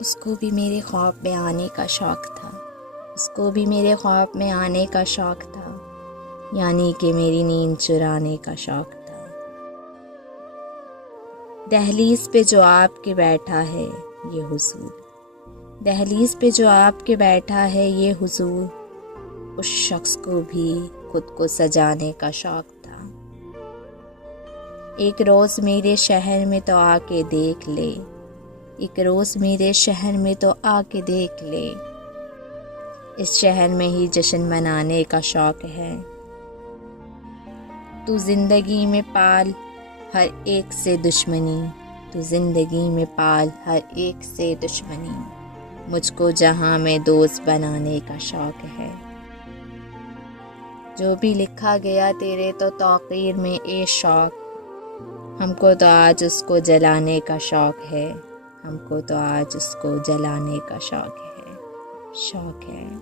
اس کو بھی میرے خواب میں آنے کا شوق تھا، اس کو بھی میرے خواب میں آنے کا شوق تھا، یعنی کہ میری نیند چرانے کا شوق تھا۔ دہلیز پہ جو آپ کے بیٹھا ہے یہ حضور، دہلیز پہ جو آپ کے بیٹھا ہے یہ حضور، اس شخص کو بھی خود کو سجانے کا شوق تھا۔ ایک روز میرے شہر میں تو آ کے دیکھ لے، ایک روز میرے شہر میں تو آ کے دیکھ لے، اس شہر میں ہی جشن منانے کا شوق ہے۔ تو زندگی میں پال ہر ایک سے دشمنی، تو زندگی میں پال ہر ایک سے دشمنی، مجھ کو جہاں میں دوست بنانے کا شوق ہے۔ جو بھی لکھا گیا تیرے تو توقیر میں اے شوق، ہم کو تو آج اس کو جلانے کا شوق ہے، ہم کو تو آج اس کو جلانے کا شوق ہے۔